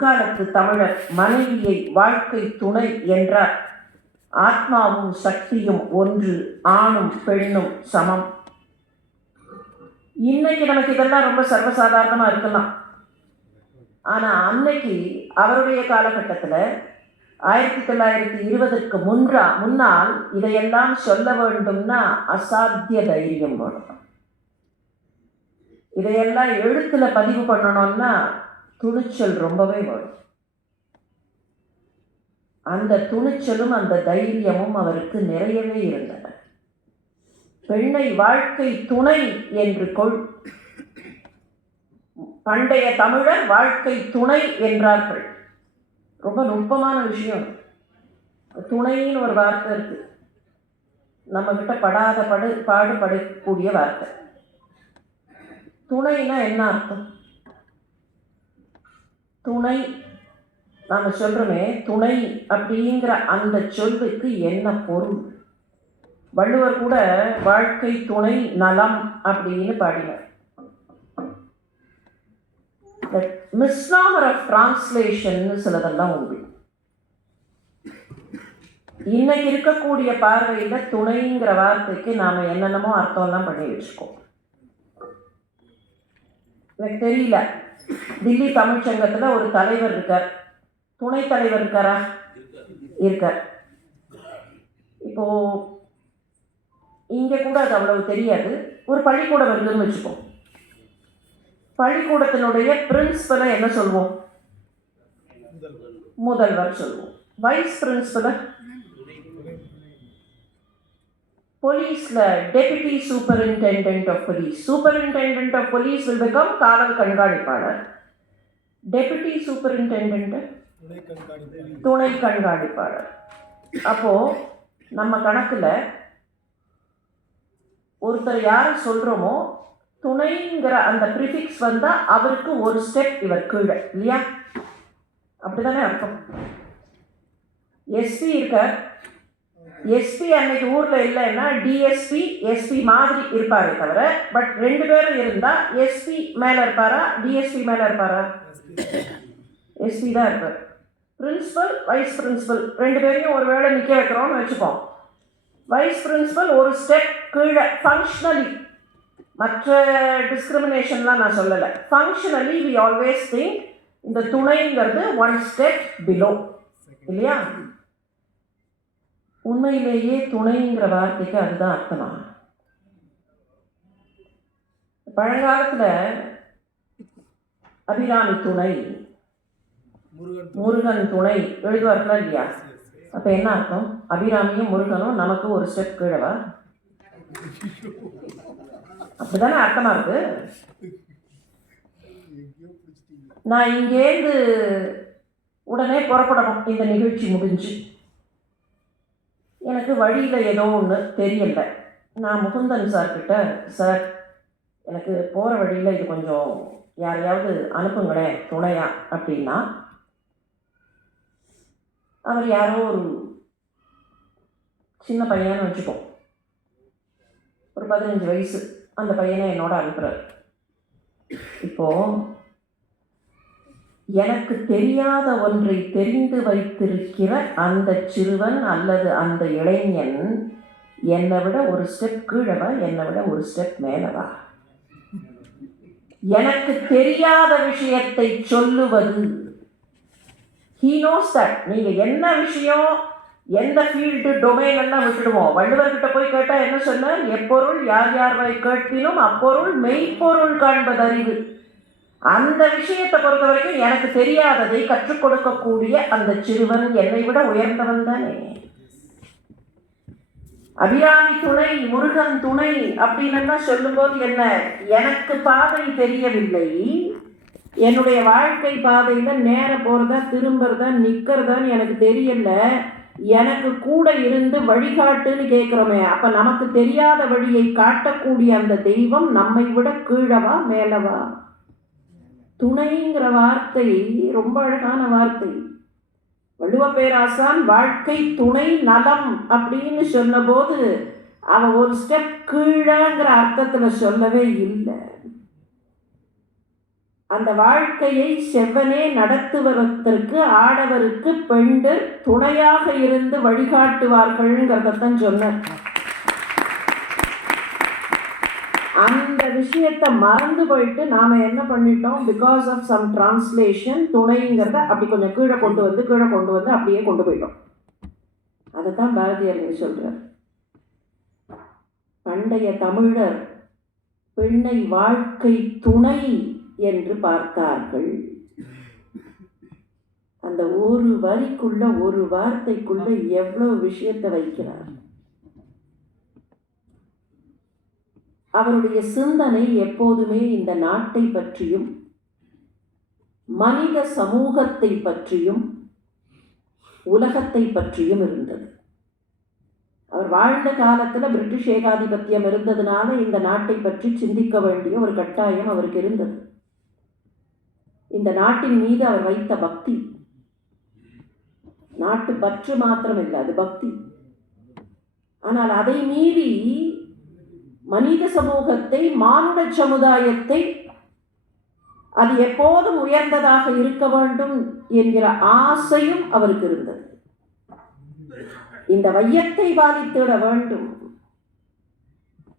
முற்காலத்து தமிழர் மனைவியை வாழ்க்கை துணை என்றார் ஆத்மாவும் சக்தியும் ஒன்று ஆணும் பெண்ணும் சமம். இன்னைக்கு நமக்கு இதெல்லாம் ரொம்ப சர்வசாதாரணமாக இருக்கலாம். ஆனால் அன்னைக்கு அவருடைய காலகட்டத்தில் ஆயிரத்தி தொள்ளாயிரத்தி இருபதுக்கு முன்றா முன்னால் இதையெல்லாம் சொல்ல வேண்டும்னா அசாத்திய தைரியம் வேணும். இதையெல்லாம் எழுத்துல பதிவு பண்ணணும்னா துணிச்சல் ரொம்பவே வரும். அந்த துணிச்சலும் அந்த தைரியமும் அவருக்கு நிறையவே இருந்தன. பெண்ணை வாழ்க்கை துணை என்று கொள் பண்டைய தமிழர் வாழ்க்கை துணை என்றார்கள். ரொம்ப நுட்பமான விஷயம். துணைன்னு ஒரு வார்த்தை இருக்கு. நம்ம கிட்ட படாத படு பாடுபடக்கூடிய வார்த்தை. துணைனா என்ன அர்த்தம்? துணை நாம் சொல்கிறோமே துணை அப்படிங்கிற அந்த சொல்லுக்கு என்ன பொருள்? வள்ளுவர் கூட வாழ்க்கை துணை நலம் அப்படின்னு பாடினார். மிஸ்நாமர் ஆஃப் டிரான்ஸ்லேஷன் சிலதெல்லாம் உண்டு. இன்னைக்கு இருக்கக்கூடிய பார்வையில் துணைங்கிற வார்த்தைக்கு நாம் என்னென்னமோ அர்த்தம்லாம் பண்ணி வச்சுக்கோம். எனக்கு தெரியல. தில்லி தமிழ்ச்சங்கத்தில் ஒரு தலைவர் இருக்கார். துணைத் தலைவர் இருக்காரா? இருக்கார். இப்போ இங்கே கூட அது அவ்வளவு தெரியாது. ஒரு பள்ளிக்கூடம் இருக்குதுன்னு வச்சுப்போம் பள்ளிக்கூடத்தினுடைய பிரின்ஸ்பலை என்ன சொல்வோம்? முதல்வர் சொல்லுவோம் வைஸ் பிரின்ஸ்பலை போலீஸில் deputy superintendent of police superintendent of police will become காவல் கண்காணிப்பாளர். டெபுட்டி சூப்பரிண்டெண்டன்ட் துணை கண்காணிப்பாளர். துணை கண்காணிப்பாளர் அப்போது நம்ம கணக்கில் ஒருத்தர் யார் சொல்கிறோமோ துணைங்கிற அந்த ப்ரிஃபிக்ஸ் வந்தால் அவருக்கு ஒரு ஸ்டெப் இவர் கீழே இல்லையா? அப்படி தானே அர்த்தம் எஸ்பி இருக்கார். எஸ்பி அன்னைக்கு ஊரில் இல்லைன்னா டிஎஸ்பி எஸ்பி மாதிரி இருப்பாரே தவிர பட் ரெண்டு பேரும் இருந்தால் எஸ்பி மேலே இருப்பாரா டிஎஸ்பி மேலே இருப்பாரா? எஸ்பி தான் இருப்பார். பிரின்ஸிபல் வைஸ் பிரின்ஸிபல் ரெண்டு பேரையும் ஒரு வேளை நிற்க வைக்கிறோம்னு வச்சுப்போம். வைஸ் பிரின்ஸிபல் ஒரு ஸ்டெப் கீழே ஃபங்க்ஷனலி மற்ற டிஸ்கிரிமினேஷன்லாம் நான் சொல்லலை. ஃபங்க்ஷனலி வி ஆல்வேஸ் திங்க் இந்த துணைங்கிறது ஒன் ஸ்டெப் பிலோ இல்லையா? உண்மையிலேயே துணைங்கிற வார்த்தைக்கு அதுதான் அர்த்தமா? பழங்காலத்தில் அபிராமி துணை முருகன் துணை எழுதுவார்களா இல்லையா? அப்போ என்ன அர்த்தம்? அபிராமியும் முருகனும் நமக்கு ஒரு ஸ்டெப் கீழவா அப்படிதானே அர்த்தமா இருக்கு? நான் இங்கேருந்து உடனே புறப்படணும். இந்த நிகழ்ச்சி முடிஞ்சு. எனக்கு வழியில் ஏதோ ஒன்று தெரியல. நான் முகுந்தன் சார்கிட்ட சார் எனக்கு போகிற வழியில் இது கொஞ்சம் யாரையாவது அனுப்புங்களேன் துணையா அப்படின்னா அவர் யாரோ ஒரு சின்ன பையன்னு வச்சுப்போம் ஒரு பதினஞ்சு வயசு. அந்த பையனை என்னோட அனுப்புகிறார் இப்போது எனக்கு தெரியாத ஒன்றை தெரிந்து வைத்திருக்கிற அந்த சிறுவன் அல்லது அந்த இளைஞன் என்னை விட ஒரு ஸ்டெப் கீழவா என்னை விட ஒரு ஸ்டெப் மேலவா? எனக்கு தெரியாத விஷயத்தை சொல்லுவது. ஹீ நோஸ் தட் நீங்கள் என்ன விஷயம் எந்த ஃபீல்டு டொமைன் எல்லாம் விட்டுடுவோம் வள்ளுவர்கிட்ட போய் கேட்டால் என்ன சொன்னார்? எப்பொருள் யார் யார் வை கேட்பினும் அப்பொருள் மெய்ப்பொருள் காண்பது அறிவு அந்த விஷயத்தை பொறுத்த வரைக்கும் எனக்கு தெரியாததை கற்றுக் கொடுக்கக்கூடிய அந்த சிறுவன் என்னை விட உயர்ந்தவன் தானே. அபிராமி துணை முருகன் துணை அப்படின்னு சொல்லும்போது என்ன? எனக்கு பாதை தெரியவில்லை. என்னுடைய வாழ்க்கை பாதையில் நேர போகிறதா திரும்புறதா நிற்கிறதான்னு எனக்கு தெரியல. எனக்கு கூட இருந்து வழிகாட்டுன்னு கேட்குறோமே அப்போ நமக்கு தெரியாத வழியை காட்டக்கூடிய அந்த தெய்வம் நம்மை விட கீழவா மேலவா? துணைங்கிற வார்த்தை ரொம்ப அழகான வார்த்தை. வள்ளுவ பேராசான் வாழ்க்கை துணை நலம் அப்படின்னு சொன்னபோது அவன் ஒரு ஸ்டெப் கீழேங்கிற அர்த்தத்தில் சொல்லவே இல்லை. அந்த வாழ்க்கையை செவ்வனே நடத்துவதற்கு ஆடவருக்கு பெண்கள் துணையாக இருந்து வழிகாட்டுவார்கள்ங்கிறதான் சொன்னார். அந்த விஷயத்தை மறந்து போயிட்டு நாம என்ன பண்ணிட்டோம்? பிகாஸ் ஆஃப் சம் டிரான்ஸ்லேஷன் துணைங்கிறத அப்படி கொஞ்சம் கீழே கொண்டு வந்து கீழே கொண்டு வந்து அப்படியே கொண்டு போயிட்டோம். அதை தான் பாரதியார் இங்க சொல்றார். பண்டைய தமிழர் பெண்ணை வாழ்க்கை துணை என்று பார்த்தார்கள். அந்த ஒரு வரிக்குள்ள ஒரு வார்த்தைக்குள்ள எவ்வளவு விஷயத்தை வைக்கிறார்? அவருடைய சிந்தனை எப்போதுமே இந்த நாட்டை பற்றியும் மனித சமூகத்தை பற்றியும் உலகத்தை பற்றியும் இருந்தது. அவர் வாழ்ந்த காலத்தில் பிரிட்டிஷ் ஏகாதிபத்தியம் இருந்ததுனால இந்த நாட்டை பற்றி சிந்திக்க வேண்டிய ஒரு கட்டாயம் அவருக்கு இருந்தது. இந்த நாட்டின் மீது அவர் வைத்த பக்தி. நாட்டு பற்று மாத்திரம் இல்லை அது பக்தி. ஆனால் அதை மீறி மனித சமூகத்தை மானுட சமுதாயத்தை அது எப்போதும் உயர்ந்ததாக இருக்க வேண்டும் என்கிற ஆசையும் அவருக்கு இருந்தது. இந்த வையத்தை பாதித்திட வேண்டும்.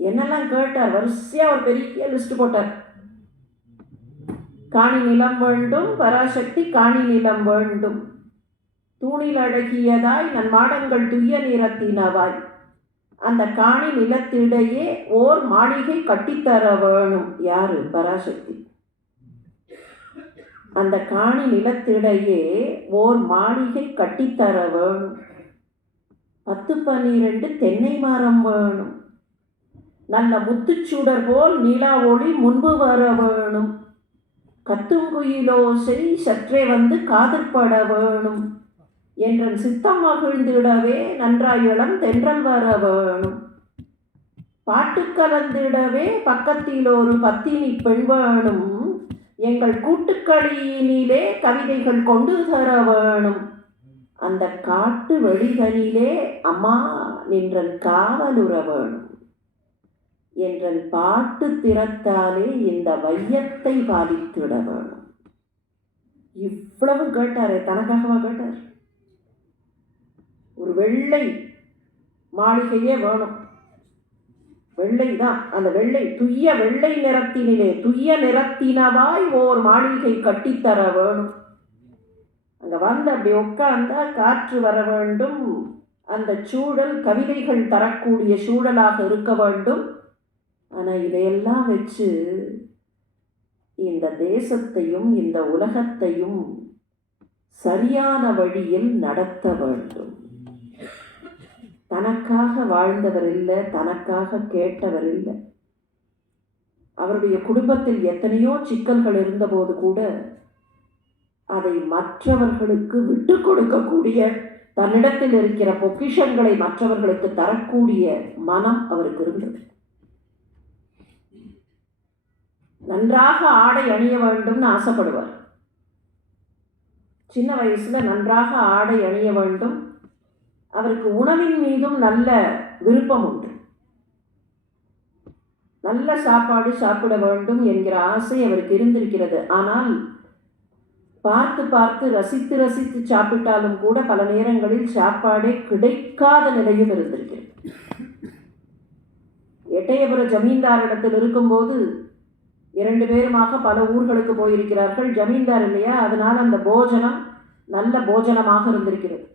என்னெல்லாம் கேட்டார்? வரிசையா ஒரு பெரிய லிஸ்ட் போட்டார். காணி நிலம் வேண்டும் பராசக்தி காணி நிலம் வேண்டும். தூணில் அழகியதாய் நன் மாடங்கள் துய்ய நிறத்தினவாய். அந்த காணி நிலத்திடையே ஓர் மாளிகை கட்டித்தர வேணும் யாரு? பராசக்தி. அந்த காணி நிலத்திடையே ஓர் மாளிகை கட்டித்தர வேணும் பத்து பன்னிரெண்டு தென்னை மரம் வேணும். நல்ல முத்துச்சூடர் போல் நிலா ஒளி முன்பு வர வேணும் கத்துங்குயிலோசை சற்றே வந்து காதற்பட வேணும். என்றன் சித்தம் மகிழ்ந்திடவே நன்றாயிளம் தென்றல் வர வேணும். பாட்டு கலந்திடவே பக்கத்தில் ஒரு பத்தினி பெண் வேணும். எங்கள் கூட்டுக்களியினிலே கவிதைகள் கொண்டு தர வேணும். அந்த காட்டு வெளிகளிலே அம்மா நின்றன் காவலுற வேணும். என்றன் பாட்டு திறத்தாலே இந்த வையத்தை பாதித்திட வேணும். இவ்வளவு கேட்டாரே தனக்காகவா கேட்டார்? ஒரு வெள்ளை மாளிகையே வேணும். வெள்ளை தான். அந்த வெள்ளை துய்ய வெள்ளை நிறத்தினிலே துய்ய நிறத்தினவாய் ஓர் மாளிகை கட்டித்தர வேணும். அங்கே வந்து அப்படி உட்கார்ந்தா காற்று வர வேண்டும். அந்த சூழல் கவிதைகள் தரக்கூடிய சூழலாக இருக்க வேண்டும். ஆனால் இதையெல்லாம் வச்சு இந்த தேசத்தையும் இந்த உலகத்தையும் சரியான வழியில் நடத்த வேண்டும். தனக்காக வாழ்ந்தவர் இல்லை தனக்காக கேட்டவர் இல்லை. அவருடைய குடும்பத்தில் எத்தனையோ சிக்கல்கள் இருந்தபோது கூட அதை மற்றவர்களுக்கு விட்டு கொடுக்கக்கூடிய தன்னிடத்தில் இருக்கிற பொக்கிஷங்களை மற்றவர்களுக்கு தரக்கூடிய மனம் அவருக்கு இருந்தது. நன்றாக ஆடை அணிய வேண்டும்னு ஆசைப்படுவார். சின்ன வயசுல நன்றாக ஆடை அணிய வேண்டும் அவருக்கு உணவின் மீதும் நல்ல விருப்பம் உண்டு. நல்ல சாப்பாடு சாப்பிட வேண்டும் என்கிற ஆசை அவருக்கு இருந்திருக்கிறது. ஆனால் பார்த்து பார்த்து ரசித்து ரசித்து சாப்பிட்டாலும் கூட பல நேரங்களில் சாப்பாடே கிடைக்காத நிலையும் இருந்திருக்கிறது. எட்டயபுர ஜமீன்தாரிடத்தில் இருக்கும்போது இரண்டு பேருமாக பல ஊர்களுக்கு போயிருக்கிறார்கள். ஜமீன்தார் இல்லையா? அதனால் அந்த போஜனம் நல்ல போஜனமாக இருந்திருக்கிறது.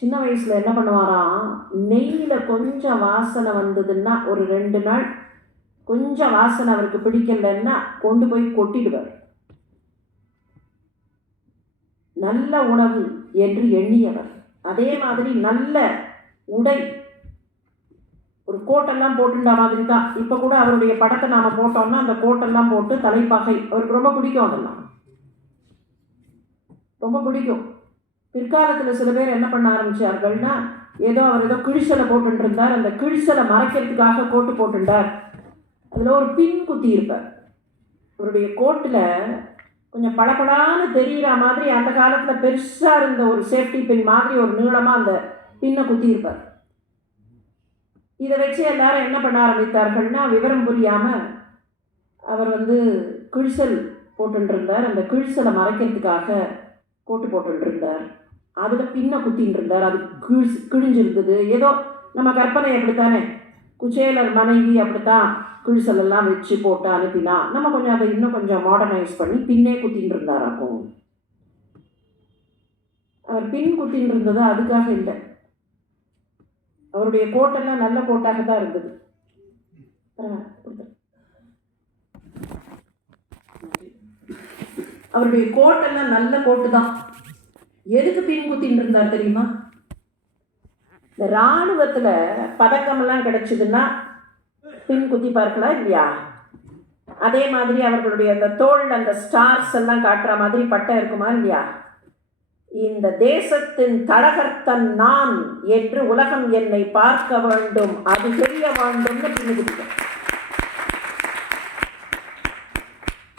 சின்ன வயசில் என்ன பண்ணுவாராம் நெய்யில் கொஞ்சம் வாசனை வந்ததுன்னா ஒரு ரெண்டு நாள் கொஞ்சம் வாசனை அவருக்கு பிடிக்கலன்னா கொண்டு போய் கொட்டிடுவார். நல்ல உணவு என்று எண்ணியவர். அதே மாதிரி நல்ல உடை. ஒரு கோட்டெல்லாம் போட்டுண்டா மாதிரி தான். இப்போ கூட அவருடைய படத்தை நாம் போட்டோம்னா அந்த கோட்டெல்லாம் போட்டு தலைப்பாகை. அவருக்கு ரொம்ப பிடிக்கும் அதெல்லாம். ரொம்ப பிடிக்கும். பிற்காலத்தில் சில பேர் என்ன பண்ண ஆரம்பிச்சார்கள்னா ஏதோ அவர் ஏதோ கிழிசலை போட்டுருந்தார். அந்த கிழிசலை மறைக்கிறதுக்காக கோட்டு போட்டுருந்தார். அதில் ஒரு பின் குத்தி இருப்பார். அவருடைய கோட்டில் கொஞ்சம் பளபளான்னு தெரிகிற மாதிரி அந்த காலத்தில் பெருசாக இருந்த ஒரு சேஃப்டி பின் மாதிரி ஒரு நீளமாக அந்த பின்னை குத்தியிருப்பார் இதை வச்சு எல்லாரும் என்ன பண்ண ஆரம்பித்தார்கள்னா விவரம் புரியாமல் அவர் வந்து கிழிசல் போட்டுருந்தார். அந்த கிழிசலை மறைக்கிறதுக்காக கோட்டு போட்டுருந்தார். அதில் பின்ன குத்தின்னு இருந்தார். அது கிழிச்சு கிழிஞ்சிருந்தது. ஏதோ நம்ம கற்பனை அப்படித்தானே? குச்சேலர் மனைவி அப்படித்தான் கிழிசலெல்லாம் வச்சு போட்டு அனுப்பினா நம்ம கொஞ்சம் அதை இன்னும் கொஞ்சம் மாடர்னைஸ் பண்ணி பின்னே குத்தின்னு இருந்தார் அவர் பின் குத்தின்னு இருந்தது அதுக்காக இல்லை. அவருடைய கோட்டெல்லாம் நல்ல கோட்டாக தான் இருந்தது. அவருடைய கோட்டெல்லாம் நல்ல கோட்டு தான். எதுக்கு பின் குத்தின்னு இருந்தார் தெரியுமா? இந்த இராணுவத்தில் பதக்கமெல்லாம் கிடைச்சிதுன்னா பின் குத்தி பார்க்கலாம் இல்லையா? அதே மாதிரி அவர்களுடைய அந்த தோல் அந்த ஸ்டார்ஸ் எல்லாம் காட்டுற மாதிரி பட்டம் இருக்குமா இல்லையா? இந்த தேசத்தின் தடகர்த்தன் நான் என்று உலகம் என்னை பார்க்க வேண்டும் அது தெரிய வேண்டும்னு பின்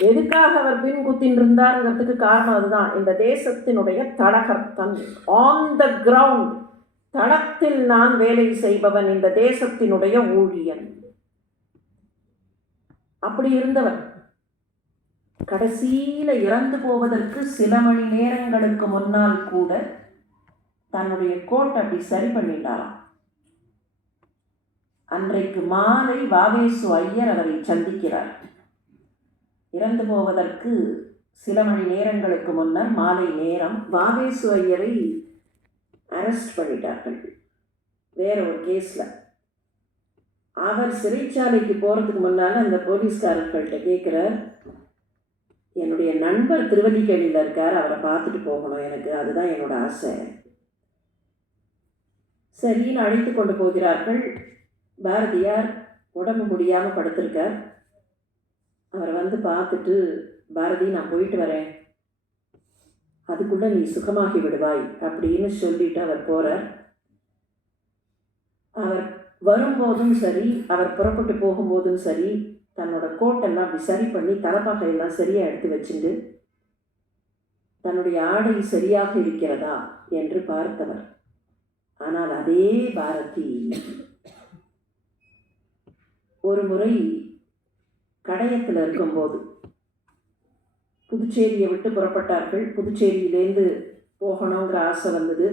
எதுக்காக அவர் பின் குத்தின் இருந்தாருங்கிறதுக்கு காரணம் அதுதான். இந்த தேசத்தினுடைய தடகர்த்தன். ஆன் த கிரவுண்ட் தளத்தில் நான் வேலை செய்பவன். இந்த தேசத்தினுடைய ஊழியன். அப்படி இருந்தவர் கடைசியில் இறந்து போவதற்கு சில மணி நேரங்களுக்கு முன்னால் கூட தன்னுடைய கோட் அப்படி சரி பண்ணிட்டாராம். அன்றைக்கு மாலை வாவேசு ஐயர் அவரை சந்திக்கிறார். இறந்து போவதற்கு சில மணி நேரங்களுக்கு முன்னர் மாலை நேரம் வாவேசு ஐயரை அரெஸ்ட் பண்ணிட்டார்கள். வேற ஒரு கேஸில் அவர் சிறைச்சாலைக்கு போகிறதுக்கு முன்னால் அந்த போலீஸ்காரர்கள்ட்ட கேட்குறார் என்னுடைய நண்பர் திருவல்லிக்கேணியில் இருக்கார் அவரை பார்த்துட்டு போகணும் எனக்கு. அதுதான் என்னோட ஆசை. சரின்னு அழைத்து கொண்டு போகிறார்கள். பாரதியார் உடம்பு முடியாமல் படுத்திருக்கார். அவரை வந்து பார்த்துட்டு பாரதி நான் போயிட்டு வரேன். அதுக்குள்ளே நீ சுகமாகி விடுவாய் அப்படின்னு சொல்லிட்டு அவர் போகிறார் அவர் வரும்போதும் சரி அவர் புறப்பட்டு போகும்போதும் சரி தன்னோட கோட்டெல்லாம் அப்படி சரி பண்ணி தலைப்பாகையெல்லாம் சரியாக எடுத்து வச்சுட்டு தன்னுடைய ஆடை சரியாக இருக்கிறதா என்று பார்த்தவர். ஆனால் அதே பாரதி ஒரு முறை கடையத்தில் இருக்கும்போது புதுச்சேரியை விட்டு புறப்பட்டார்கள். புதுச்சேரியிலேருந்து போகணுங்கிற ஆசை வந்தது.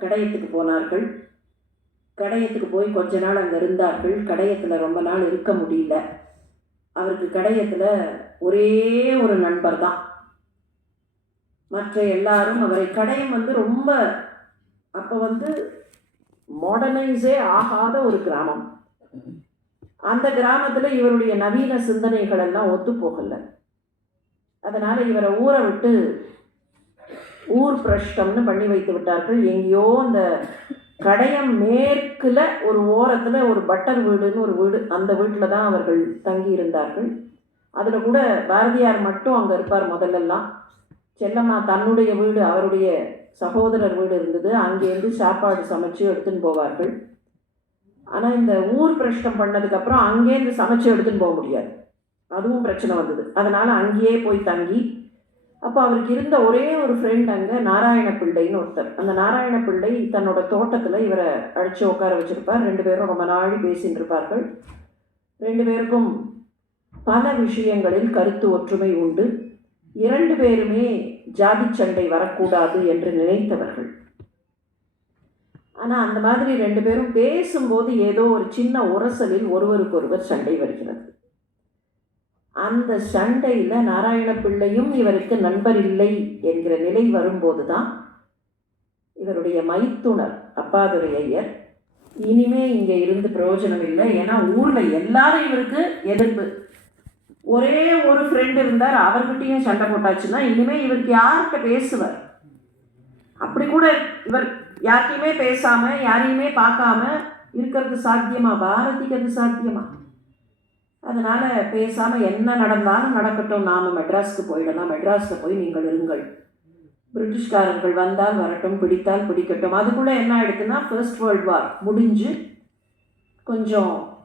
கடையத்துக்கு போனார்கள். கடையத்துக்கு போய் கொஞ்ச நாள் அங்கே இருந்தார்கள். கடையத்தில் ரொம்ப நாள் இருக்க முடியல. அவருக்கு கடையத்தில் ஒரே ஒரு நண்பர் தான். மற்ற எல்லாரும் அவரை கடையம் வந்து ரொம்ப அப்போ வந்து மாடர்னைஸே ஆகாத ஒரு கிராமம். அந்த கிராமத்தில் இவருடைய நவீன சிந்தனைகள் எல்லாம் ஒத்து போகலை. அதனால் இவரை ஊரை விட்டு ஊர் பிரஷ்டம்னு பண்ணி வைத்து விட்டார்கள். எங்கேயோ அந்த கடையம் மேற்கில் ஒரு ஓரத்தில் ஒரு பட்டர் வீடுன்னு ஒரு வீடு அந்த வீட்டில் தான் அவர்கள் தங்கி இருந்தார்கள். அதில் கூட பாரதியார் மட்டும் அங்கே இருப்பார் முதல்லலாம் செல்லம்மா தன்னுடைய வீடு அவருடைய சகோதரர் வீடு இருந்தது. அங்கேருந்து சாப்பாடு சமைச்சு எடுத்துன்னு போவார்கள். ஆனால் இந்த ஊர் பிரஷ்டம் பண்ணதுக்கப்புறம் அங்கேருந்து சமைச்சு எடுத்துன்னு போக முடியாது. அதுவும் பிரச்சனை வந்தது. அதனால் அங்கேயே போய் தங்கி அப்போ அவருக்கு இருந்த ஒரே ஒரு ஃப்ரெண்ட் அங்கே நாராயண பிள்ளைன்னு ஒருத்தர். அந்த நாராயண பிள்ளை தன்னோட தோட்டத்தில் இவரை அழைச்சி உட்கார வச்சிருப்பார். ரெண்டு பேரும் ரொம்ப நாழி பேசின்னு இருப்பார்கள். ரெண்டு பேருக்கும் பல விஷயங்களில் கருத்து ஒற்றுமை உண்டு. இரண்டு பேருமே ஜாதி சண்டை வரக்கூடாது என்று நினைத்தவர்கள். ஆனால் அந்த மாதிரி ரெண்டு பேரும் பேசும்போது ஏதோ ஒரு சின்ன உரசலில் ஒருவருக்கொருவர் சண்டை வருகிறது. அந்த சண்டையில் நாராயண பிள்ளையும் இவருக்கு நண்பர் இல்லை என்கிற நிலை வரும்போது தான் இவருடைய மைத்துனர் அப்பாதுரை ஐயர் இனிமே இங்கே இருந்து பிரயோஜனம் இல்லை. ஏன்னா ஊரில் எல்லாரும் இவருக்கு எதிர்ப்பு. ஒரே ஒரு ஃப்ரெண்ட் இருந்தார் அவர்கிட்டயும் சண்டை போட்டாச்சுன்னா இனிமே இவருக்கு யார்கிட்ட பேசுவார்? அப்படி கூட இவர் யார்கிட்டையுமே பேசாம யாரையுமே பார்க்காம இருக்கிறது சாத்தியமா? பாரதிக்கு அது சாத்தியமா? அதனால பேசாம என்ன நடந்தாலும் நடக்கட்டும். நாம மெட்ராஸ்க்கு போயிடலாம் மெட்ராஸில் போய் நீங்கள் இருங்கள். பிரிட்டிஷ்காரர்கள் வந்தால் வரட்டும். பிடித்தால் பிடிக்கட்டும். அதுக்குள்ள என்ன ஆயிடுதுன்னா ஃபர்ஸ்ட் வேர்ல்டு வார் முடிஞ்சு கொஞ்சம்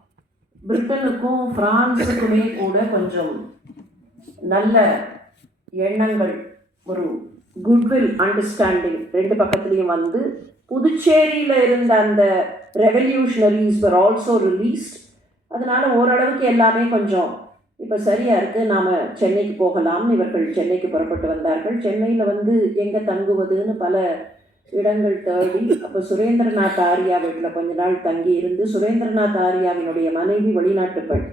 பிரிட்டனுக்கும் ஃப்ரான்ஸுக்குமே கூட கொஞ்சம் நல்ல எண்ணங்கள் ஒரு குட்வில் அண்டர்ஸ்டாண்டிங் ரெண்டு பக்கத்துலேயும் வந்து புதுச்சேரியில் இருந்த அந்த ரெவல்யூஷனரிஸ் வர் ஆல்சோ ரிலீஸ்ட் அதனால் ஓரளவுக்கு எல்லாமே கொஞ்சம் இப்போ சரியாக இருக்குது நாம் சென்னைக்கு போகலாம்னு இவர்கள் சென்னைக்கு புறப்பட்டு வந்தார்கள். சென்னையில் வந்து எங்கே தங்குவதுன்னு பல இடங்கள் தேடி அப்போ சுரேந்திரநாத் ஆரியா வீட்டில் கொஞ்ச நாள் தங்கி இருந்து சுரேந்திரநாத் ஆரியாவினுடைய மனைவி வெளிநாட்டு பெண்.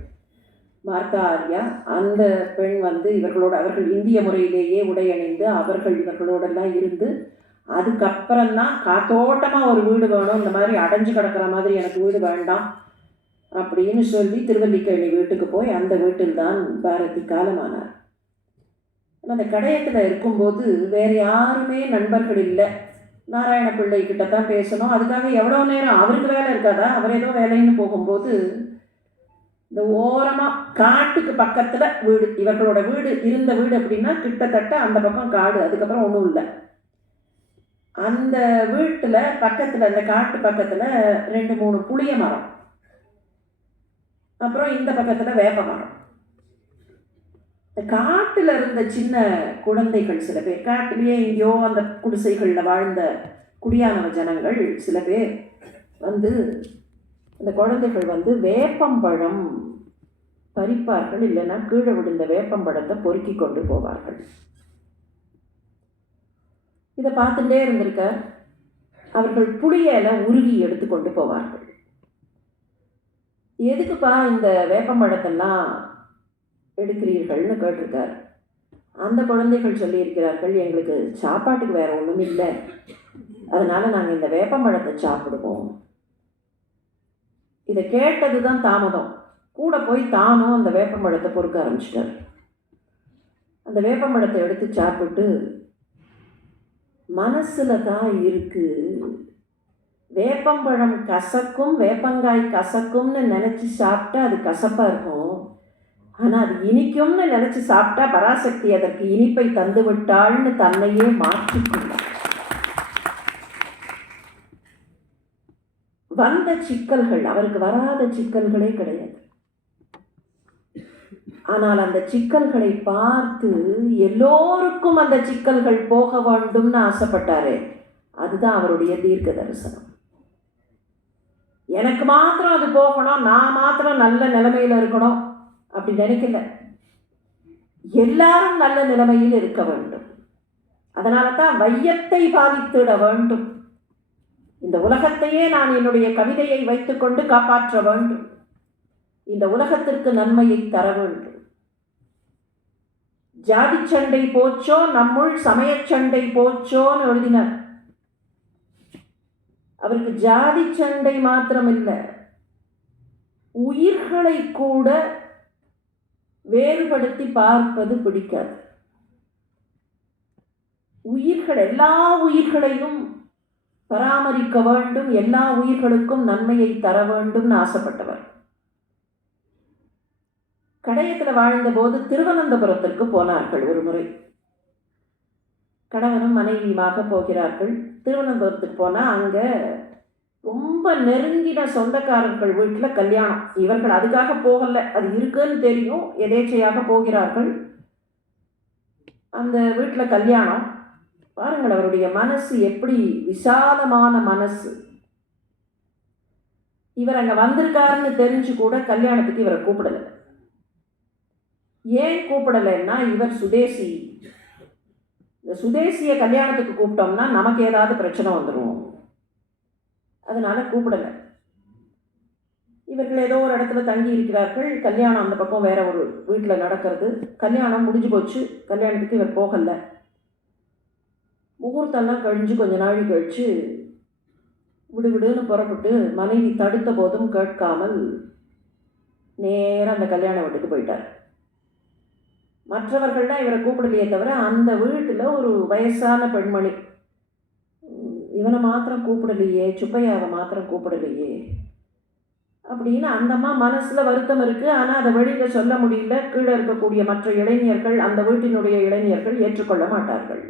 மார்த்தா ஆர்யா அந்த பெண் வந்து இவர்களோட அவர்கள் இந்திய முறையிலேயே உடை அணிந்து அவர்கள் இவர்களோடெல்லாம் இருந்து அதுக்கப்புறம் தான் காத்தோட்டமாக ஒரு வீடு வேணும் இந்த மாதிரி அடைஞ்சு கிடக்கிற மாதிரி எனக்கு வீடு வேண்டாம் அப்படின்னு சொல்லி திருவல்லிக்கேணி வீட்டுக்கு போய் அந்த வீட்டில் தான் பாரதி காலமானார். அந்த கடையத்தில் இருக்கும்போது வேறு யாருமே நண்பர்கள் இல்லை. நாராயண பிள்ளை கிட்ட தான் பேசணும். அதுக்காக எவ்வளோ நேரம் அவருக்கு வேலை இருக்காதா? அவர் ஏதோ வேலைன்னு போகும்போது இந்த ஓரமாக காட்டுக்கு பக்கத்தில் வீடு. இவர்களோட வீடு இருந்த வீடு அப்படின்னா கிட்டத்தட்ட அந்த பக்கம் காடு அதுக்கப்புறம் ஒன்றும் இல்லை. அந்த வீட்டில் பக்கத்தில் அந்த காட்டு பக்கத்தில் ரெண்டு மூணு புளிய மரம். அப்புறம் இந்த பக்கத்தில் வேப்ப மரம். இந்த காட்டில் இருந்த சின்ன குழந்தைகள் சில பேர் காட்டிலேயே எங்கேயோ அந்த குடிசைகளில் வாழ்ந்த குடியானவ ஜனங்கள் சில பேர் வந்து அந்த குழந்தைகள் வந்து வேப்பம்பழம் பறிப்பார்கள் இல்லைன்னா கீழே விழுந்த வேப்பம்பழத்தை பொறுக்கி கொண்டு போவார்கள். இதை பார்த்துட்டே இருந்திருக்க அவர்கள் புளியலை உருகி எடுத்து கொண்டு போவார்கள். எதுக்குப்பா இந்த வேப்பம்பழத்தெல்லாம் எடுக்கிறீர்கள்னு கேட்டிருக்கார். அந்த குழந்தைகள் சொல்லியிருக்கிறார்கள் எங்களுக்கு சாப்பாட்டுக்கு வேறு ஒன்றும் இல்லை அதனால் நாங்கள் இந்த வேப்பம்பழத்தை சாப்பிடுவோம். இதை கேட்டது தான் தாமதம். கூட போய் தானும் அந்த வேப்பம்பழத்தை பொறுக்க ஆரம்பிச்சிட்டார். அந்த வேப்பம்பழத்தை எடுத்து சாப்பிட்டு மனசில் தான் இருக்குது வேப்பம்பழம் கசக்கும் வேப்பங்காய் கசக்கும்னு நினச்சி சாப்பிட்டா அது கசப்பாக இருக்கும். ஆனால் அது இனிக்கும்னு நினச்சி சாப்பிட்டா பராசக்தி அதற்கு இனிப்பை தந்து விட்டாள்னு தன்னையே மாற்றிக்கொண்டார். வந்த சிக்கல்கள் அவருக்கு வராத சிக்கல்களே கிடையாது. ஆனால் அந்த சிக்கல்களை பார்த்து எல்லோருக்கும் அந்த சிக்கல்கள் போக வேண்டும்னு ஆசைப்பட்டாரே அதுதான் அவருடைய தீர்க்க தரிசனம் எனக்கு மாத்திரம் அது போகணும் நான் மாத்திரம் நல்ல நிலைமையில் இருக்கணும் அப்படி நினைக்கல. எல்லாரும் நல்ல நிலைமையில் இருக்க வேண்டும். அதனால தான் வையத்தை பாதித்திட வேண்டும். இந்த உலகத்தையே நான் என்னுடைய கவிதையை வைத்துக்கொண்டு காப்பாற்ற வேண்டும். இந்த உலகத்திற்கு நன்மையை தர வேண்டும். ஜாதி சண்டை போச்சோ நம்முள் சமயச் சண்டை போச்சோன்னு எழுதினார். அவருக்கு ஜாதி சண்டை மாத்திரம் இல்லை உயிர்களை கூட வேறுபடுத்தி பார்ப்பது பிடிக்காது. உயிர்கள் எல்லா உயிர்களையும் பராமரிக்க வேண்டும். எல்லா உயிர்களுக்கும் நன்மையை தர வேண்டும்னு ஆசைப்பட்டவர். கடையத்தில் வாழ்ந்தபோது திருவனந்தபுரத்திற்கு போனார்கள் ஒரு முறை. கணவனும் மனைவியுமாக போகிறார்கள். திருவனந்தபுரத்துக்கு போனால் அங்கே ரொம்ப நெருங்கின சொந்தக்காரர்கள் வீட்டில் கல்யாணம். இவர்கள் அதுக்காக போகல. அது இருக்குன்னு தெரியும். எதேச்சையாக போகிறார்கள். அந்த வீட்டில் கல்யாணம். பாருங்கள் அவருடைய மனசு எப்படி விசாலமான மனசு. இவர் அங்கே வந்திருக்காருன்னு தெரிஞ்சு கூட கல்யாணத்துக்கு இவரை கூப்பிடலை. ஏன் கூப்பிடலைன்னா இவர் சுதேசி. இந்த சுதேசியை கல்யாணத்துக்கு கூப்பிட்டோம்னா நமக்கு ஏதாவது பிரச்சனை வந்துடும் அதனால கூப்பிடலை. இவர்கள் ஏதோ ஒரு இடத்துல தங்கி இருக்கிறார்கள். கல்யாணம் அந்த பக்கம் வேற ஒரு வீட்டில் நடக்கிறது. கல்யாணம் முடிஞ்சு போச்சு. கல்யாணத்துக்கு இவர் போகலை. முகூர்த்தம்லாம் கழிஞ்சு கொஞ்ச நாள் கழிச்சு விடு விடுன்னு புறப்பட்டு மனைவி தடுத்த போதும் கேட்காமல் நேராக அந்த கல்யாண வீட்டுக்கு போயிட்டார். மற்றவர்கள்லாம் இவரை கூப்பிடலையே தவிர அந்த வீட்டில் ஒரு வயசான பெண்மணி. இவனை மாத்திரம் கூப்பிடலையே சுப்பையாவை மாத்திரம் கூப்பிடலையே அப்படின்னு அந்த அம்மா மனசில் வருத்தம் இருக்குது ஆனால் அதை வெளியில் சொல்ல முடியல. கீழே இருக்கக்கூடிய மற்ற இளைஞர்கள் அந்த வீட்டினுடைய இளைஞர்கள் ஏற்றுக்கொள்ள மாட்டார்கள்.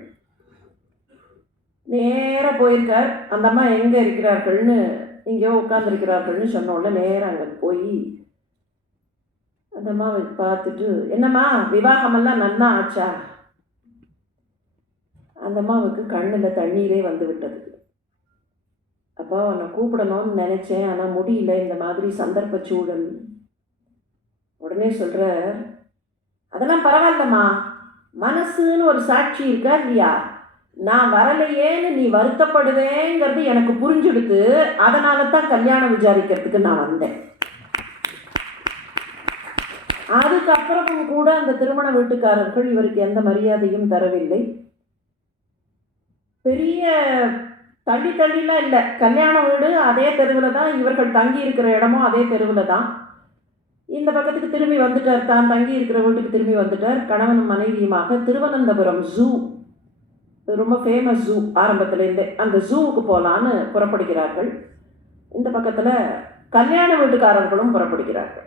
நேராக போயிருக்கார். அந்த அம்மா எங்கே இருக்கிறார்கள்னு எங்கேயோ உட்காந்துருக்கிறார்கள்னு சொன்ன உடனே நேராக அங்கே போய் அந்த அம்மாவை பார்த்துட்டு என்னம்மா விவாகமெல்லாம் நன்னா ஆச்சா? அந்த அம்மாவுக்கு கண்ணில் தண்ணீரே வந்து விட்டது. அப்பா உன்னை கூப்பிடணும்னு நினச்சேன் ஆனால் முடியல இந்த மாதிரி சந்தர்ப்ப சூழல். உடனே சொல்கிற அதெல்லாம் பரவாயில்லம்மா. மனசுன்னு ஒரு சாட்சி இருக்கா இல்லையா? நான் வரலையேன்னு நீ வருத்தப்படுவேங்கிறது எனக்கு புரிஞ்சுடுத்து அதனால தான் கல்யாணம் விசாரிக்கிறதுக்கு நான் வந்தேன். அதுக்கப்புறமும் கூட அந்த திருமண வீட்டுக்காரர்கள் இவருக்கு எந்த மரியாதையும் தரவில்லை. பெரிய தள்ளி தள்ளிலாம் இல்லை. கல்யாண வீடு அதே தெருவில் தான் இவர்கள் தங்கி இருக்கிற இடமும் அதே தெருவில் தான். இந்த பக்கத்துக்கு திரும்பி வந்துட்டார் தான் தங்கி இருக்கிற வீட்டுக்கு திரும்பி வந்துட்டார். கணவன் மனைவியுமாக திருவனந்தபுரம் ஜூ ரொம்ப ஃபேமஸ் ஜூ ஆரம்பத்துலேருந்தே அந்த ஜூவுக்கு போகலான்னு புறப்படுகிறார்கள். இந்த பக்கத்தில் கல்யாண வீட்டுக்காரர்களும் புறப்படுகிறார்கள்.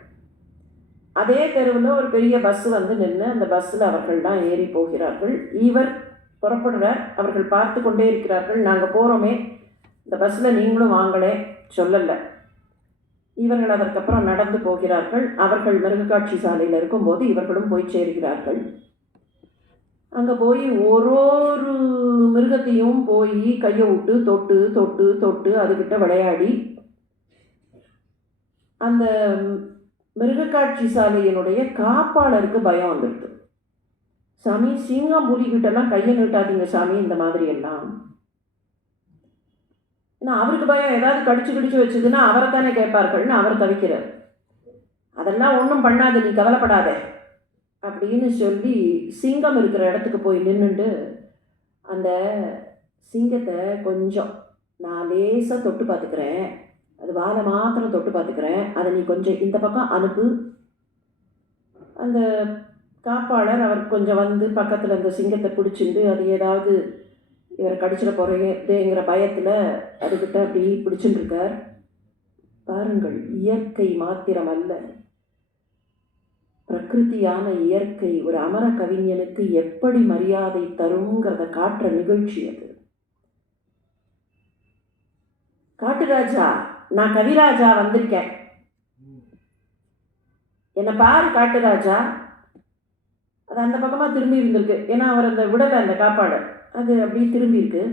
அதே தெருவில் ஒரு பெரிய பஸ் வந்து நின்று அந்த பஸ்ஸில் அவர்கள் தான் ஏறி போகிறார்கள். இவர் புறப்படுறார் அவர்கள் பார்த்து கொண்டே இருக்கிறார்கள். நாங்கள் போகிறோமே இந்த பஸ்ஸில் நீங்களும் வாங்களே சொல்லலை. இவர்கள் அதற்கப்புறம் நடந்து போகிறார்கள். அவர்கள் மிருகக்காட்சி சாலையில் இருக்கும்போது இவர்களும் போய் சேர்கிறார்கள். அங்கே போய் ஒரு ஒரு மிருகத்தையும் போய் கையை விட்டு தொட்டு தொட்டு தொட்டு அதுக்கிட்ட விளையாடி அந்த மிருகக்காட்சி சாலையினுடைய காப்பாளருக்கு பயம் வந்துடுது. சாமி சிங்கம் புலிகிட்டெல்லாம் கையை நீட்டாதீங்க சாமி இந்த மாதிரி எல்லாம். ஏன்னா அவருக்கு பயம் ஏதாவது கடிச்சு கடிச்சு வச்சதுன்னா அவரை தானே கேட்பார்கள்னு அவர் தவிக்கிறார். அதெல்லாம் ஒன்றும் பண்ணாது நீ கவலைப்படாதே. அப்படின்னு சொல்லி சிங்கம் இருக்கிற இடத்துக்கு போய் நின்றுண்டு அந்த சிங்கத்தை கொஞ்சம் நான் லேசாக தொட்டு பார்த்துக்கிறேன். அது வாழை மாத்திரம் தொட்டு பார்த்துக்கிறேன். அதை நீ கொஞ்சம் இந்த பக்கம் அனுப்பு. அந்த காப்பாளர் அவர் கொஞ்சம் வந்து பக்கத்தில் அந்த சிங்கத்தை பிடிச்சிட்டு அது ஏதாவது இவர் கடிச்சிட போகிறேங்கிற பயத்தில் அதுக்கிட்ட அப்படி பிடிச்சிட்டுருக்கார் பாருங்கள் இயற்கை மாத்திரம் அல்ல. பிரகிருதியான இயற்கை ஒரு அமர கவிஞனுக்கு எப்படி மரியாதை தருங்கிறத காட்டுற நிகழ்ச்சி அது. காட்டுராஜா நான் கவிராஜா வந்திருக்கேன். என்னை பாரு காட்டுராஜா அது அந்த பக்கமாக திரும்பி இருந்திருக்கு. ஏன்னா அவர் அந்த விடலை அந்த காப்பாடு அது அப்படியே திரும்பி இருக்கு.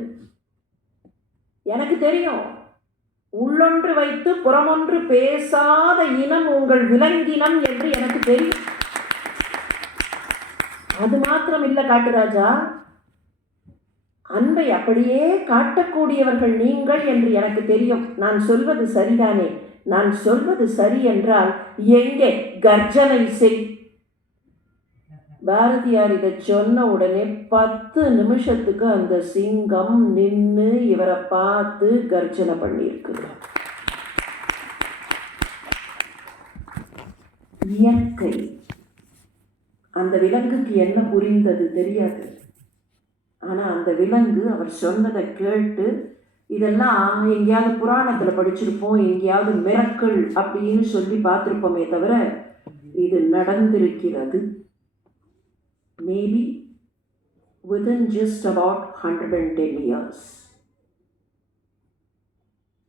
எனக்கு தெரியும். உள்ளொன்று வைத்து புறமொன்று பேசாத இனம் உங்கள் விலங்கினம் என்று எனக்கு தெரியும். அது மாத்திரம் இல்லை காட்டுராஜா. அன்பை அப்படியே காட்டக்கூடியவர்கள் நீங்கள் என்று எனக்கு தெரியும். நான் சொல்வது சரிதானே? நான் சொல்வது சரி என்றால் எங்கே கர்ஜனை செய். பாரதியார் இதை சொன்ன உடனே பத்து நிமிஷத்துக்கு அந்த சிங்கம் நின்று இவரை பார்த்து கர்ஜனை பண்ணியிருக்கு இயற்கை. அந்த விலங்குக்கு என்ன புரிந்தது தெரியாது. ஆனால் அந்த விலங்கு அவர் சொன்னதை கேட்டு இதெல்லாம் எங்கேயாவது புராணத்தில் படிச்சிருப்போம் எங்கேயாவது மிரக்கள் அப்படின்னு சொல்லி பார்த்துருப்போமே தவிர இது நடந்திருக்கிறது. Maybe within just about 110 years.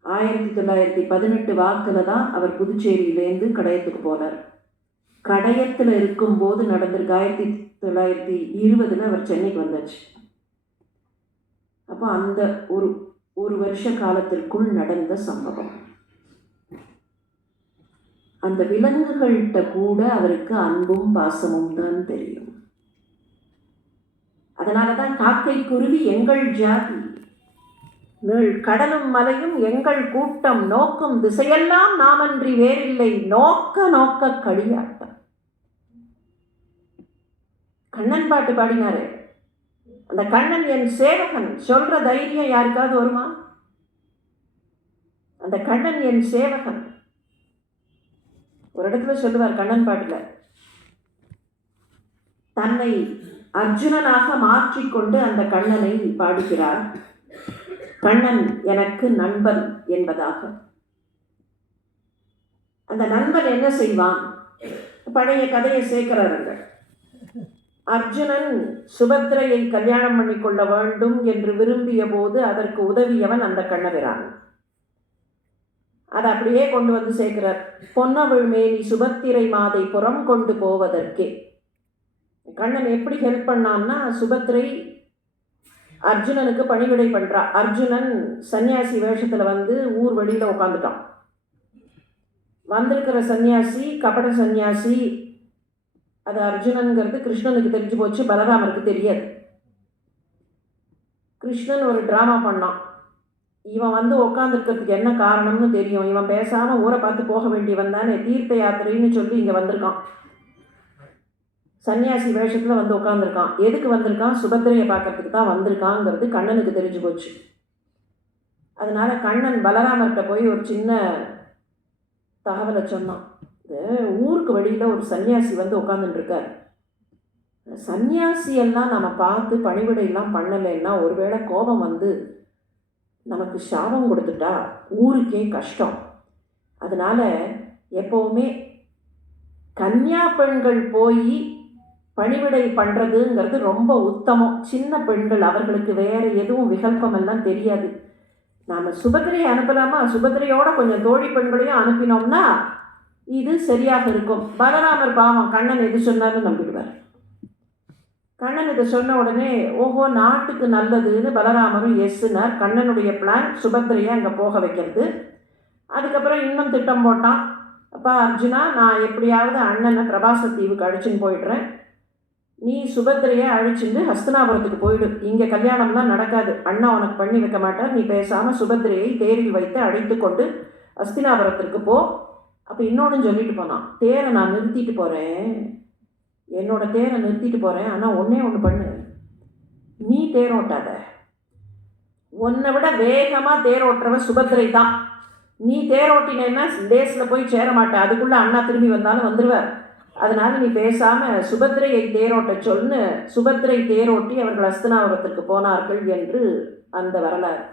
ஆயிரத்தி தொள்ளாயிரத்தி பதினெட்டு வாக்கில் தான் அவர் புதுச்சேரியிலேருந்து கடையத்துக்கு போனார். கடையத்தில் இருக்கும்போது நடந்திருக்கு. ஆயிரத்தி தொள்ளாயிரத்தி இருபதில் அவர் சென்னைக்கு வந்தாச்சு. அப்போ அந்த ஒரு ஒரு வருஷ காலத்திற்குள் நடந்த சம்பவம். அந்த விலங்குகள்கிட்ட கூட அவருக்கு அன்பும் பாசமும் தான் தெரியும். அதனால தான் காக்கை குருவி எங்கள் ஜாதி. நீள் கடலும் மலையும் எங்கள் கூட்டம் நோக்கும் திசையெல்லாம் நாமன்றி வேறில்லை. நோக்க நோக்க களியாட்டம் கண்ணன் பாட்டு பாடினாரு. அந்த கண்ணன் என் சேவகன் சொல்ற தைரியம் யாருக்காவது வருமா? அந்த கண்ணன் என் சேவகன். ஒரு இடத்துல சொல்லுவார் கண்ணன் பாட்டுல தன்னை அர்ஜுனனாக மாற்றிக்கொண்டு அந்த கண்ணனை பாடுகிறார். கண்ணன் எனக்கு நண்பன் என்பதாக. அந்த நண்பன் என்ன செய்வான்? பழைய கதையை சேர்க்கிறாருங்க அர்ஜுனன் சுபத்திரையை கல்யாணம் பண்ணிக்கொள்ள வேண்டும் என்று விரும்பிய போது அதற்கு உதவியவன் அந்த கண்ணபிரான். அதை அப்படியே கொண்டு வந்து சேர்க்கிறார் பொன்னவிழ் சுபத்திரை மாதை புறம் கொண்டு போவதற்கே. கண்ணன் எப்படி ஹெல்ப் பண்ணான்னா சுபத்ரை அர்ஜுனனுக்கு பணிவிடை பண்ணுறா அர்ஜுனன் சன்னியாசி வேஷத்தில் வந்து ஊர் வெளியில் உட்காந்துட்டான் வந்திருக்கிற சன்னியாசி கபட சன்னியாசி அது அர்ஜுனனுங்கிறது கிருஷ்ணனுக்கு தெரிஞ்சு போச்சு பலராமருக்கு தெரியாது. கிருஷ்ணன் ஒரு ட்ராமா பண்ணான். இவன் வந்து உட்காந்துருக்கிறதுக்கு என்ன காரணம்னு தெரியும். இவன் பேசாமல் ஊரை பார்த்து போக வேண்டியவன் தானே. தீர்த்த யாத்திரைன்னு சொல்லி இங்கே வந்திருக்கான். சன்னியாசி வேஷத்தில் வந்து உட்காந்துருக்கான் எதுக்கு வந்திருக்கான்? சுபத்திரையை பார்க்கறதுக்கு தான் வந்திருக்காங்கிறது கண்ணனுக்கு தெரிஞ்சு போச்சு. அதனால் கண்ணன் பலராமர்கிட்ட போய் ஒரு சின்ன தகவலை சொன்னான். ஊருக்கு வழியில் ஒரு சன்னியாசி வந்து உட்காந்துட்டுருக்கார் சன்னியாசியெல்லாம் நம்ம பார்த்து பணிவிடையெல்லாம் பண்ணலைன்னா ஒருவேளை கோபம் வந்து நமக்கு சாபம் கொடுத்துட்டா ஊருக்கே கஷ்டம். அதனால் எப்போவுமே கன்னியா பெண்கள் போய் பணிவிடை பண்ணுறதுங்கிறது ரொம்ப உத்தமம். சின்ன பெண்கள் அவர்களுக்கு வேறு எதுவும் விகல்பம் எல்லாம் தெரியாது. நாம் சுபத்திரையை அனுப்பலாமா? சுபத்திரையோட கொஞ்சம் தோழி பெண்களையும் அனுப்பினோம்னா இது சரியாக இருக்கும். பலராமர் பாவம் கண்ணன் எது சொன்னாலும் நம்பிடுவார். கண்ணன் இதை சொன்ன உடனே ஓஹோ நாட்டுக்கு நல்லதுன்னு பலராமரும் எஸ்னார் கண்ணனுடைய பிளான் சுபத்திரையை அங்கே போக வைக்கிறது. அதுக்கப்புறம் இன்னும் திட்டம் போட்டான். அப்பா அர்ஜுனா நான் எப்படியாவது அண்ணனை பிரபாச தீவுக்கு அடிச்சுன்னு போயிடுறேன். நீ சுபத்திரையை அழிச்சுட்டு ஹஸ்தனாபுரத்துக்கு போயிடு. இங்கே கல்யாணம்லாம் நடக்காது. அண்ணா உனக்கு பண்ணி வைக்க மாட்டார். நீ பேசாமல் சுபத்திரையை தேரில் வைத்து அழைத்து கொண்டு ஹஸ்தினாபுரத்திற்கு போ. அப்போ இன்னொன்று சொல்லிட்டு போனான். தேரை நான் நிறுத்திட்டு போகிறேன் என்னோட தேரை நிறுத்திட்டு போகிறேன் ஆனால் ஒன்றே ஒன்று பண்ணு. நீ தேர் ஓட்டாத. உன்னை விட வேகமாக தேர் சுபத்திரை தான். நீ தேர் ஓட்டினேன்னா போய் சேர மாட்டேன். அதுக்குள்ளே அண்ணா திரும்பி வந்தாலும் வந்துடுவார் அதனால் நீ பேசாமல் சுபத்திரையை தேரோட்ட சொல்னு சுபத்திரை தேரோட்டி அவர்கள் அஸ்தனாபுரத்திற்கு போனார்கள் என்று அந்த வரலாறு.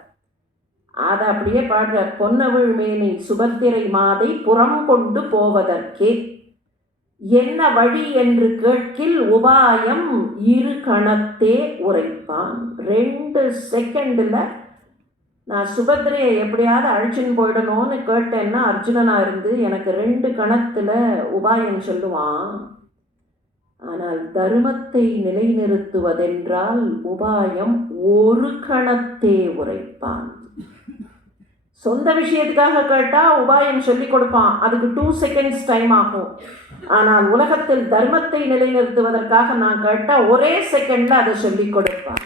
அதை அப்படியே பாடுற பொன்னவிழ் மேனி சுபத்திரை மாதை புறம் கொண்டு போவதற்கே என்ன வழி என்று கேட்கில் உபாயம் இரு கணத்தே உரைப்பான். ரெண்டு செகண்டில் நான் சுபத்ரையை எப்படியாவது அழிச்சின்னு போயிடணும்னு கேட்டேன்னா அர்ஜுனனாக இருந்து எனக்கு ரெண்டு கணத்தில் உபாயம் சொல்லுவான். ஆனால் தர்மத்தை நிலைநிறுத்துவதென்றால் உபாயம் ஒரு கணத்தே உரைப்பான். சொந்த விஷயத்துக்காக கேட்டால் உபாயம் சொல்லி கொடுப்பான். அதுக்கு டூ செகண்ட்ஸ் டைம் ஆகும். ஆனால் உலகத்தில் தர்மத்தை நிலைநிறுத்துவதற்காக நான் கேட்டால் ஒரே செகண்டில் அதை சொல்லி கொடுப்பான்.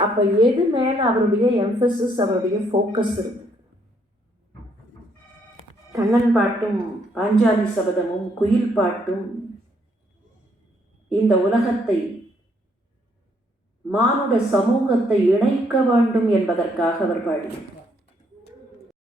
அப்போ எது மேலே அவருடைய எம்ஃபசிஸ் அவருடைய ஃபோக்கஸ் இருக்கு? கண்ணன் பாட்டும் பாஞ்சாலி சபதமும் குயில் பாட்டும் இந்த உலகத்தை மானுட சமூகத்தை இணைக்க வேண்டும் என்பதற்காக அவர் பாடினார்